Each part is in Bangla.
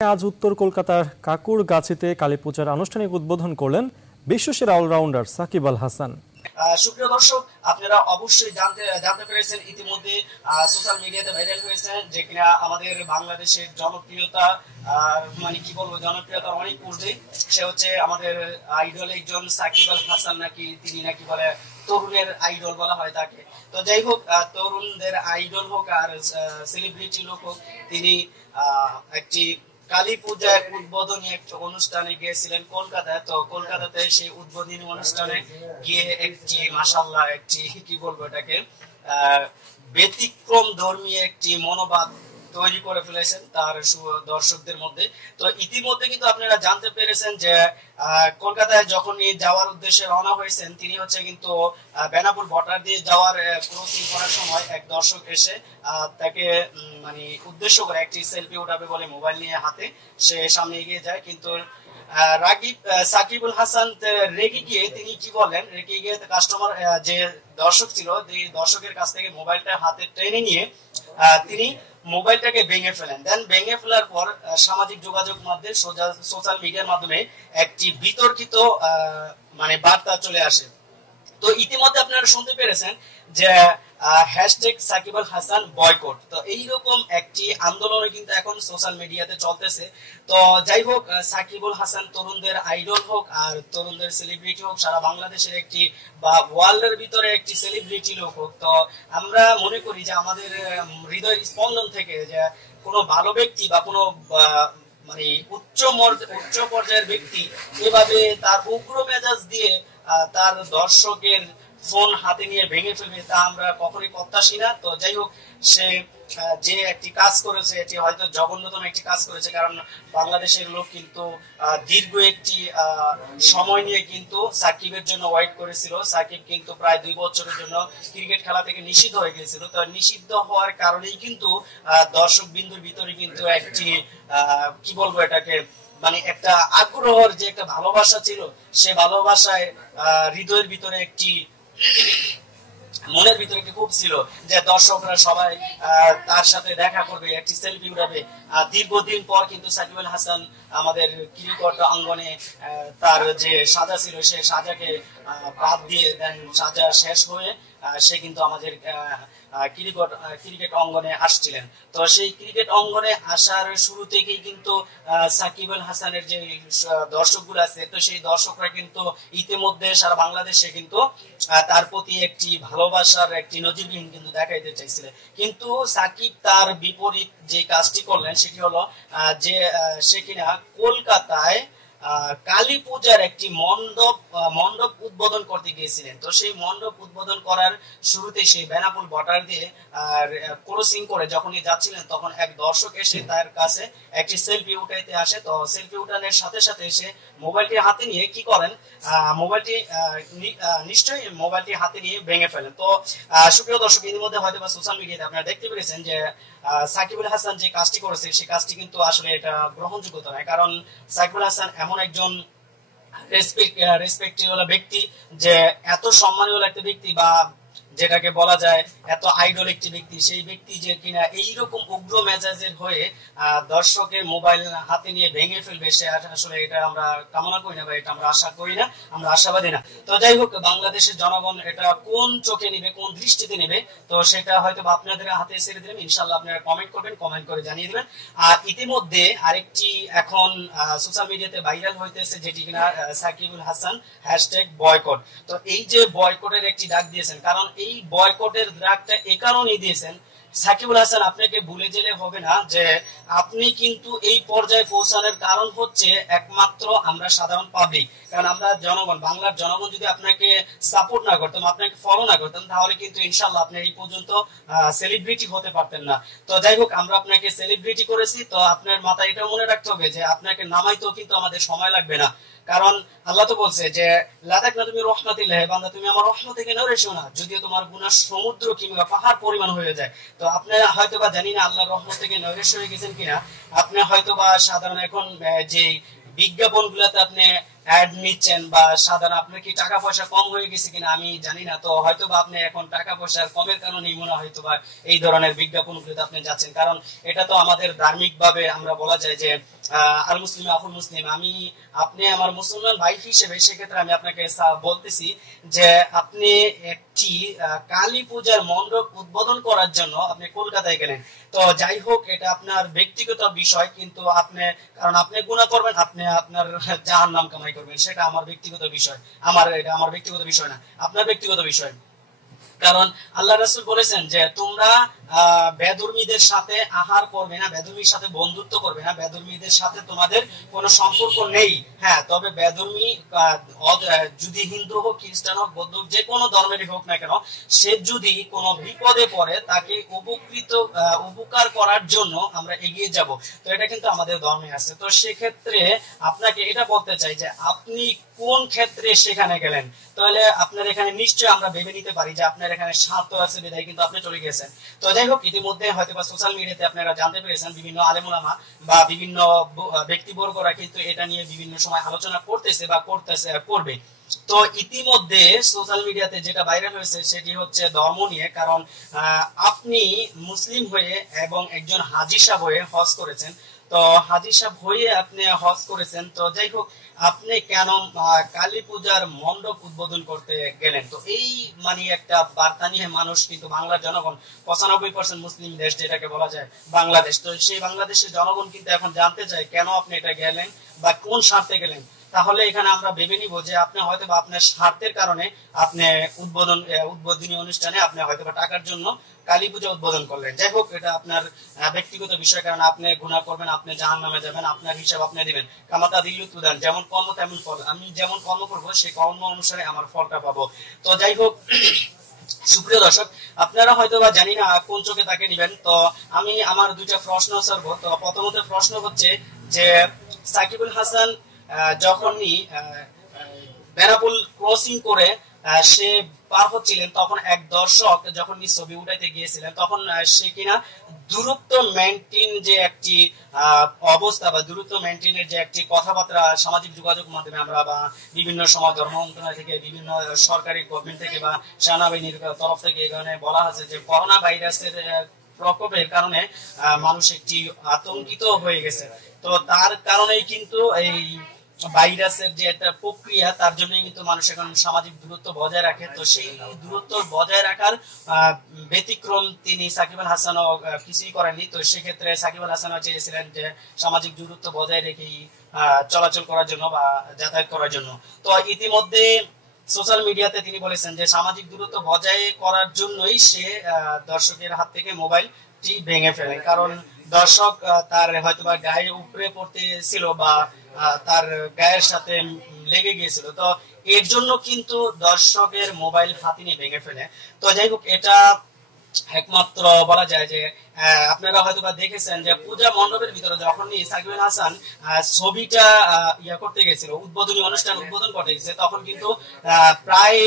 আজ উত্তর কলকাতার কাকুরগাছিতে কালীপূজার আনুষ্ঠানিক উদ্বোধন করলেন বিশ্বসেরা অলরাউন্ডার সাকিব আল হাসান। সুপ্রিয় দর্শক, আপনারা অবশ্যই জানতে পেরেছেন, ইতিমধ্যে সোশ্যাল মিডিয়াতে ভাইরাল হয়েছে যে কিনা আমাদের বাংলাদেশের জনপ্রিয়তা মানে কি বলবো, জনপ্রিয়তা অনেক ঊর্ধ্বে। সে হচ্ছে আমাদের আইডল একজন সাকিব আল হাসান, নাকি তিনি নাকি বলে তরুণের আইডল বলা হয় তাকে। তো যাই হোক, তরুণদের আইডল হোক আর সেলিব্রিটি লোক হোক, তিনি একটি কালী পূজার উদ্বোধনী একটা অনুষ্ঠানে গিয়েছিলেন কলকাতায়। তো কলকাতাতে সেই উদ্বোধনী অনুষ্ঠানে গিয়ে একটি মাশাআল্লাহ একটি কি বলবো এটাকে ব্যতিক্রম ধর্মী একটি মনোভাব তৈরি করে ফেলেছেন তার দর্শকদের মধ্যে। তো ইতিমধ্যে কিন্তু আপনারা জানতে পেরেছেন যে কলকাতায় যখনই যাওয়ার উদ্দেশ্যে রওনা হয়েছেন, তিনি হচ্ছে কিন্তু বেনাপুর বর্ডার দিয়ে যাওয়ার ক্রসিং করার সময় এক দর্শক এসে তাকে মানে উদ্দেশ্য করে একটি সেলফি উঠাবে বলে মোবাইল নিয়ে হাতে সে সামনে এগিয়ে যায়। কিন্তু সাকিব আল হাসান রেগে গিয়ে তিনি কি বলেন, রেগে গিয়ে কাস্টমার যে দর্শক ছিল, দর্শকের কাছ থেকে মোবাইলটা হাতে টেনে নিয়ে তিনি মোবাইলটাকে ভেঙে ফেলেন। দেন ভেঙে ফেলার পর সামাজিক যোগাযোগ মাধ্যমে সোশ্যাল মিডিয়ার মাধ্যমে একটি বিতর্কিত মানে বার্তা চলে আসে। তো ইতিমধ্যে আপনারা শুনতে পেরেছেন যে হ্যাশট্যাগ সাকিব আল হাসান বয়কট। তো এইরকম একটি আন্দোলন কিন্তু এখন সোশ্যাল মিডিয়াতে চলতেছে। তো যাই হোক, সাকিব আল হাসান তরুণদের আইডল হোক আর তরুণদের সেলিব্রিটি হোক, সারা বাংলাদেশের একটি বা ওয়ার্ল্ডের ভিতরে একটি সেলিব্রিটি লোক হোক, তো আমরা মনে করি যে আমাদের হৃদয়ের স্পন্দন থেকে যে কোনো ভালো ব্যক্তি বা কোনো মানে উচ্চ পর্যায়ের ব্যক্তি এভাবে তার উগ্র মেজাজ দিয়ে তার দর্শকের ফোন হাতে নিয়ে ভেঙে ফেলবে, তা আমরা কখনোই প্রত্যাশী না। তো যাই হোক, সে যে একটি কাজ করেছে এটি হয়তো জঘন্যতম একটি কাজ করেছে, কারণ বাংলাদেশের লোক কিন্তু দীর্ঘ একটি সময় নিয়ে কিন্তু সাকিবের জন্য ওয়েট করেছিল। সাকিব কিন্তু প্রায় 2 বছরের জন্য ক্রিকেট খেলা থেকে নিষিদ্ধ হয়ে গিয়েছিল। তো নিষিদ্ধ হওয়ার কারণেই কিন্তু দর্শক বিন্দুর ভিতরে কিন্তু একটি কি বলবো এটাকে মানে একটা আগ্রহের যে একটা ভালোবাসা ছিল, সে ভালোবাসায় হৃদয়ের ভিতরে একটি মনের ভিতরে কি খুব ছিল যে দর্শকরা সবাই তার সাথে দেখা করবে, একটি সেলফি উঠাবে। দীর্ঘদিন পর কিন্তু সাকিব আল হাসান আমাদের ক্রিকেট অঙ্গনে তার যে সাজা ছিল সে সাজাকে বাদ দিয়ে দেন, সাজা শেষ হয়ে সে কিন্তু আমাদের ক্রিকেট অঙ্গনে আসছিলেন। তো সেই ক্রিকেট অঙ্গনে আসার শুরু থেকেই কিন্তু সাকিব আল হাসানের যে দর্শকগুলো আছে, তো সেই দর্শকরা কিন্তু ইতিমধ্যে সারা বাংলাদেশে কিন্তু তার প্রতি একটি ভালোবাসার একটি নজিরবিহীন কিন্তু দেখাইতে চাইছিলেন। কিন্তু সাকিব তার বিপরীত যে কাজটি করলেন সেটি হলো যে সে কিনা কলকাতায় কালী পূজার একটি মণ্ডপ উদ্বোধন করতে গিয়েছিলেন। তো সেই মণ্ডপ উদ্বোধন করার শুরুতে সেই বেনাপুর বর্ডার দিয়ে ক্রসিং করে যখনই যাচ্ছিলেন, তখন এক দর্শক এসে তার কাছে একটি সেলফি উঠাইতে আসে। তো সেলফি উঠানোর সাথে সাথে এসে মোবাইলটি হাতে নিয়ে কি করেন, নিশ্চয়ই মোবাইলটি হাতে নিয়ে ভেঙে ফেলেন। তো সুপ্রিয় দর্শক, এর মধ্যে হয়তো বা সোশ্যাল মিডিয়াতে আপনারা দেখতে পেরেছেন যে সাকিব আল হাসান যে কাজটি করেছে সেই কাজটি কিন্তু আসলে এটা গ্রহণযোগ্য নয়, কারণ সাকিব আল হাসান এমন একজন রেসপেক্টেবল ব্যক্তি, যে এত সম্মানীয় একটা ব্যক্তি বা যেটাকে বলা যায় এত আইডল একটি ব্যক্তি, সেই ব্যক্তি যে কিনা এইরকম উগ্র মেজাজের হয়ে দর্শকের মোবাইল হাতে নিয়ে ভেঙে ফেলবে, সে আসলে এটা আমরা কামনা করি না বা এটা আমরা আশা করি না, আমরা আশাবাদী না। তো যাই হোক, বাংলাদেশের জনগণ এটা কোন চোখে নেবে, কোন দৃষ্টিতে নেবে, তো সেটা হয়তো আপনাদের হাতে ছেড়ে দিবেন। ইনশাল্লাহ আপনারা কমেন্ট করবেন, কমেন্ট করে জানিয়ে দিবেন। আর ইতিমধ্যে আরেকটি এখন সোশ্যাল মিডিয়াতে ভাইরাল হইতেছে, যেটি কিনা সাকিব আল হাসান হ্যাশট্যাগ বয়কট। তো এই যে বয়কটের একটি ডাক দিয়েছেন, কারণ এই বয়কটের ডাকটা এই কারণেই দিয়েছেন, সাকিব আল হাসান আপনাকে ভুলে গেলে হবে না যে আপনি কিন্তু এই পর্যায়ে পৌঁছানোর কারণ হচ্ছে একমাত্র আমরা সাধারণ পাবলিক। কারণ আমরা জনগণ, বাংলার জনগণ যদি আপনাকে সাপোর্ট না করতাম, আপনাকে ফলো না করতাম, তাহলে কিন্তু ইনশাল্লাহ আপনি এই পর্যন্ত সেলিব্রিটি হতে পারতেন না। তো যাই হোক, আমরা আপনাকে সেলিব্রিটি করেছি, তো আপনার মাথায় এটা মনে রাখতে হবে যে আপনাকে নামাইতেও কিন্তু আমাদের সময় লাগবে না। কারণ আল্লাহ তো বলছে যে লাদাক না তুমি রহমাতিল্লাহ, বান্দা তুমি আমার রহমত থেকে নড়ে এসো না, যদিও তোমার গুনাহ সমুদ্র কিংবা পাহাড় পরিমাণ হয়ে যায়। তো আপনি হয়তোবা জানি না আল্লাহর রহমত থেকে নড়ে এসে হয়ে গেছেন কিনা, আপনি হয়তোবা সাধারণ এখন যে বিজ্ঞাপনগুলোতে আপনি অ্যাড নিচ্ছেন বা সাধারণ আপনার কি টাকা পয়সা কম হয়ে গেছে কিনা আমি জানি না, তো হয়তো বা আপনি এখন টাকা পয়সার কমের কারণেই মনে হয়তো বা এই ধরনের বিজ্ঞাপনগুলোতে আপনি যাচ্ছেন। কারণ এটা তো আমাদের ধার্মিক ভাবে আমরা বলা যায় যে আল মুসলিম আখুল মুসলিম, আমি আপনি আমার মুসলমান ভাই হিসেবে সেক্ষেত্রে আমি আপনাকে বলতেছি যে আপনি একটি কালী পূজার মণ্ডপ উদ্বোধন করার জন্য আপনি কলকাতায় গেলেন। তো যাই হোক, এটা আপনার ব্যক্তিগত বিষয়, কিন্তু আপনি কারণ আপনি গুনাহ করবেন, আপনি আপনার জাহান্নাম কামাই করবেন, সেটা আমার ব্যক্তিগত বিষয়। এটা আমার ব্যক্তিগত বিষয় না, আপনার ব্যক্তিগত বিষয়। কারণ আল্লাহ রাসূল বলেছেন যে তোমরা বেদুর্মীদের সাথে আহার করবে না, বেদুর্মীর সাথে বন্ধুত্ব করবে না, বেদুর্মীদের সাথে তোমাদের কোনো সম্পর্ক নেই। হ্যাঁ, তবে বেদুর্মী যদি হিন্দু হোক, খ্রিস্টান হোক, বৌদ্ধ হোক, যে কোনো ধর্মেরই হোক না কেন, সে যদি কোনো বিপদে পড়ে তাকে উপকার করার জন্য আমরা এগিয়ে যাব। তো এটা কিন্তু আমাদের ধর্মে আছে। তো সেক্ষেত্রে আপনাকে এটা বলতে চাই যে আপনি কোন ক্ষেত্রে সেখানে গেলেন, তাহলে আপনার এখানে নিশ্চয়ই আমরা ভেবে নিতে পারি যে আপনার এখানে স্বার্থ আছে বিধায় কিন্তু আপনি চলে গেছেন। তো যাই হোক, ইতিমধ্যে হয়তো বা সোশ্যাল মিডিয়াতে আপনারা জানতে পেরেছেন বিভিন্ন আলেম ওলামা বা বিভিন্ন ব্যক্তিবর্গরা কিন্তু এটা নিয়ে বিভিন্ন সময় আলোচনা করতেছে বা করবে। তো ইতিমধ্যে সোশ্যাল মিডিয়াতে যেটা ভাইরাল হয়েছে সেটি হচ্ছে ধর্ম নিয়ে। কারণ আপনি মুসলিম হয়ে এবং একজন হাজী সাহেব হয়ে হজ করেছেন। তো হাজী সাহেব হয়ে আপনি হজ করেছেন, তো যাই হোক, আপনি কেন কালী পূজার মণ্ডপ উদ্বোধন করতে গেলেন? তো এই মানে একটা বার্তা নিয়ে মানুষ কিন্তু, বাংলার জনগণ 95% মুসলিম দেশ যেটাকে বলা যায় বাংলাদেশ, তো সেই বাংলাদেশের জনগণ কিন্তু এখন জানতে চায় কেন আপনি এটা গেলেন বা কোন স্বার্থে গেলেন। তাহলে এখানে আমরা ভেবে নিব যে আপনি হয়তো বা আপনার স্বার্থের কারণে আপনি উদ্বোধনী অনুষ্ঠানে আপনি হয়তো বা টাকার জন্য কালী পূজা উদ্বোধন করলেন। যাই হোক, এটা আপনার ব্যক্তিগত বিষয়, কারণ আপনি গুনাহ করবেন, আপনি জাহান্নামে যাবেন, আপনার হিসাব আপনি দিবেন। কামাতা দিল্লু তুদান, যেমন কর্ম তেমন ফল, আমি যেমন কর্ম করবো সেই কর্ম অনুসারে আমার ফলটা পাবো। তো যাই হোক, সুপ্রিয় দর্শক, আপনারা হয়তো বা জানি না কোন চোখে তাকে নিবেন। তো আমি আমার দুইটা প্রশ্ন ছাড়বো। তো প্রথমত প্রশ্ন হচ্ছে যে সাকিবুল হাসান যখনই বেনাপোল ক্রসিং করে সে পার হচ্ছিলেন, তখন এক দর্শক যখন ছবি উঠাইতে গিয়েছিলেন, তখন সে কিনা দূরত্ব মেনটেন যে একটি অবস্থা বা দূরত্ব মেনটেনের যে একটি কথাবার্তা সামাজিক যোগাযোগ মাধ্যমে আমরা বা বিভিন্ন সময় ধর্ম মন্ত্রণালয় থেকে, বিভিন্ন সরকারি গভর্নমেন্ট থেকে বা সেনাবাহিনীর তরফ থেকে এখানে বলা হয়েছে যে করোনা ভাইরাসের প্রকোপের কারণে মানুষ একটি আতঙ্কিত হয়ে গেছে। তো তার কারণেই কিন্তু এই ভাইরাসের যে একটা প্রক্রিয়া, তার জন্য কিন্তু মানুষ এখন সামাজিক দূরত্ব বজায় রাখে। তো সেই দূরত্ব বজায় রাখার ব্যতিক্রম তিনি সাকিব আল হাসানও কিছুই করেননি। তো সেক্ষেত্রে সাকিব আল হাসানও চেয়েছিলেন যে সামাজিক দূরত্ব বজায় রেখেই চলাচল করার জন্য বা যাতায়াত করার জন্য। তো ইতিমধ্যে সোশ্যাল মিডিয়াতে তিনি বলেছেন যে সামাজিক দূরত্ব বজায় করার জন্যই সে দর্শকের হাত থেকে মোবাইলটি ভেঙে ফেলেন। কারণ দর্শক তার হয়তোবা গায়ে উপরে পড়তেছিল বা তার গায়ের সাথে লেগে গিয়েছিল, তো এর জন্য কিন্তু দর্শকের মোবাইল হাতে নিয়ে ভেঙে ফেলে। তো যাই হোক, এটা একমাত্র বলা যায় যে আপনারা হয়তো বা দেখেছেন যে পূজা মণ্ডপের ভিতরে যখনই সাকিব আল হাসান ছবিটা করতে গেছিল, উদ্বোধনী অনুষ্ঠান উদ্বোধন করতে গেছে, তখন কিন্তু প্রায়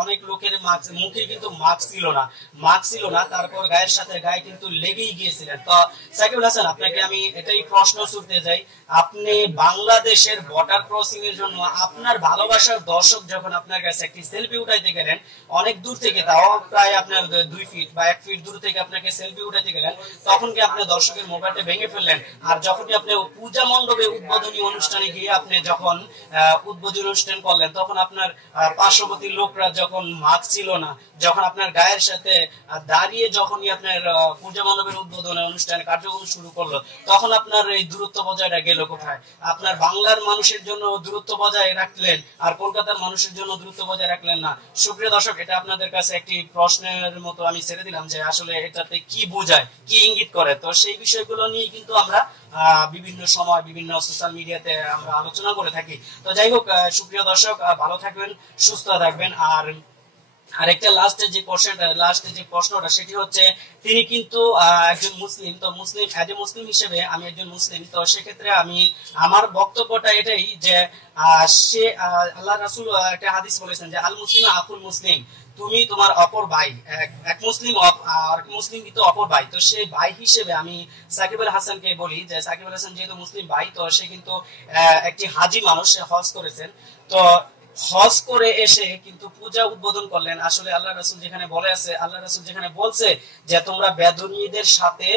অনেক লোকের মুখে কিন্তু মাস্ক ছিল না, তারপর গায়ের সাথে গায়ে কিন্তু লেগেই গিয়েছিলেন। তো সাকিব আল হাসান, আপনাকে আমি এটাই প্রশ্ন ছুড়তে যাই, আপনি বাংলাদেশের বর্ডার ক্রসিং এর জন্য আপনার ভালোবাসার দর্শক যখন আপনার কাছে একটি সেলফি উঠাইতে গেলেন, অনেক দূর থেকে, তাও প্রায় আপনার 2 ফিট বা 1 ফিট দূর থেকে আপনাকে সেলফি উঠাইতে গেলেন, তখন কি আপনি দর্শকের মোবাইলটা ভেঙে ফেললেন? আর যখনই আপনি পূজা মণ্ডপে উদ্বোধনী অনুষ্ঠানে গিয়ে আপনি যখন উদ্বোধনী অনুষ্ঠান করলেন, তখন আপনার পার্শ্ববর্তী লোকরা যখন মাস্ক ছিল না, যখন আপনার গায়ের সাথে দাঁড়িয়ে যখনই আপনার পূজা মণ্ডপের উদ্বোধনী অনুষ্ঠানে কার্যক্রম শুরু করলো, তখন আপনার এই দূরত্ব বজায়টা গেল কোথায়? আপনার বাংলার মানুষের জন্য দূরত্ব বজায় রাখলেন আর কলকাতার মানুষের জন্য দূরত্ব বজায় রাখলেন না। সুপ্রিয় দর্শক, এটা আপনাদের কাছে একটি প্রশ্নের মতো আমি ছেড়ে দিলাম যে আসলে এটাতে কি বোঝায়, কি ইঙ্গিত করে। তো সেই বিষয়গুলো নিয়ে কিন্তু আমরা বিভিন্ন সময় বিভিন্ন সোশ্যাল মিডিয়াতে আমরা আলোচনা করে থাকি। তো যাই হোক, সুপ্রিয় দর্শক, ভালো থাকবেন, সুস্থ থাকবেন। আর আরেকটা লাস্টে যে প্রশ্নটা সেটি হচ্ছে, তিনি কিন্তু একজন মুসলিম। তো মুসলিম হিসেবে আমি একজন মুসলিম। তো সেক্ষেত্রে আমি আমার বক্তব্যটা এটাই যে সে আল্লাহ রাসূল একটা হাদিস বলেছেন যে আল মুসলিম আকুল মুসলিম, তুমি তোমার অপর ভাই, এক মুসলিম আর মুসলিম কিন্তু অপর ভাই। তো সেই ভাই হিসেবে আমি সাকিব আল হাসানকে বলি যে সাকিব আল হাসান যেহেতু মুসলিম ভাই, তো সে কিন্তু একটি হাজী মানুষ, সে হজ করেছেন। তো হজ করে এসে কিন্তু পূজা উদ্বোধন করলেন। আসলে আল্লাহ রাসূল যেখানে বলে আছে, আল্লাহ রাসূল যেখানে বলছে যে তোমরা বেদুইনদের সাথে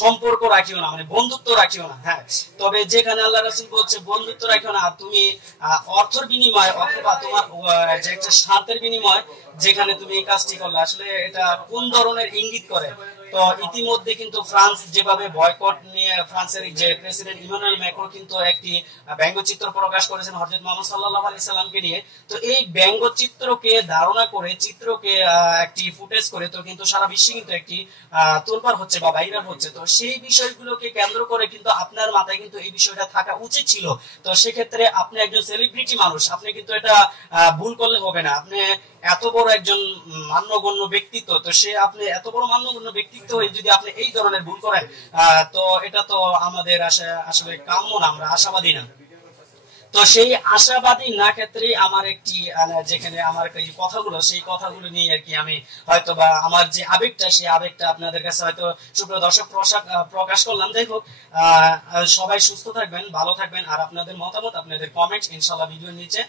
সম্পর্ক রাখিও না, মানে বন্ধুত্ব রাখিও না। হ্যাঁ, তবে যেখানে আল্লাহ রাসূল বলছে বন্ধুত্ব রাখিও না, তুমি অর্থের বিনিময়ে অথবা তোমার যে একটা স্বার্থের বিনিময়ে যেখানে তুমি এই কাজটি করলে, আসলে এটা কোন ধরনের ইঙ্গিত করে? তো ইতিমধ্যে কিন্তু ফ্রান্স যেভাবে বয়কট নিয়ে ফ্রান্সের যে প্রেসিডেন্ট ইমানুয়েল ম্যাক্রো কিন্তু একটি ব্যঙ্গচিত্র প্রকাশ করেছেন হযরত মুহাম্মদ সাল্লাল্লাহু আলাইহি সাল্লামকে নিয়ে। তো এই ব্যঙ্গচিত্রকে ধারণা করে, চিত্রকে একটি ফুটেজ করে তো কিন্তু সারা বিশ্বে কিন্তু একটি তোলপাড় হচ্ছে বা ভাইরাল হচ্ছে। তো সেই বিষয়গুলোকে কেন্দ্র করে কিন্তু আপনার মাথায় কিন্তু এই বিষয়টা থাকা উচিত ছিল। তো সেক্ষেত্রে আপনি একজন সেলিব্রিটি মানুষ, আপনি কিন্তু এটা ভুল করলে হবে না। আপনি এত বড় একজন মান্যগণ্য ব্যক্তিত্ব, তো সে আপনি এত বড় মান্যগণ্য ব্যক্তিত্ব হয়ে যদি আপনি এই ধরনের ভুল করেন, তো এটা তো আমাদের আসলে কাম্য না, আমরা আশাবাদী না। তো সেই আশাবাদী না ক্ষেত্রে আমার একটি যেখানে আমার এই কথাগুলো, সেই কথাগুলো নিয়ে আর কি আমি হয়তো বা আমার যে আবেগটা, সেই আবেগটা আপনাদের কাছে হয়তো সুপ্রিয় দর্শক প্রকাশ করলাম। যাই হোক, সবাই সুস্থ থাকবেন, ভালো থাকবেন, আর আপনাদের মতামত, আপনাদের কমেন্ট ইনশাআল্লাহ ভিডিওর নিচে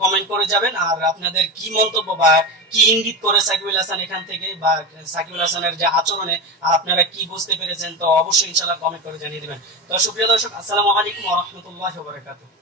কমেন্ট করে যাবেন। আর আপনাদের কি মন্তব্য বা কি ইঙ্গিত করে সাকিবুল হাসান এখান থেকে, বা সাকিবুল হাসানের যে আচরণে আপনারা কি বুঝতে পেরেছেন, তো অবশ্যই ইনশাআল্লাহ কমেন্ট করে জানিয়ে দিবেন। তো সুপ্রিয় দর্শক, আসসালামু আলাইকুম ওয়া রাহমাতুল্লাহি ওয়া বারাকাতুহু।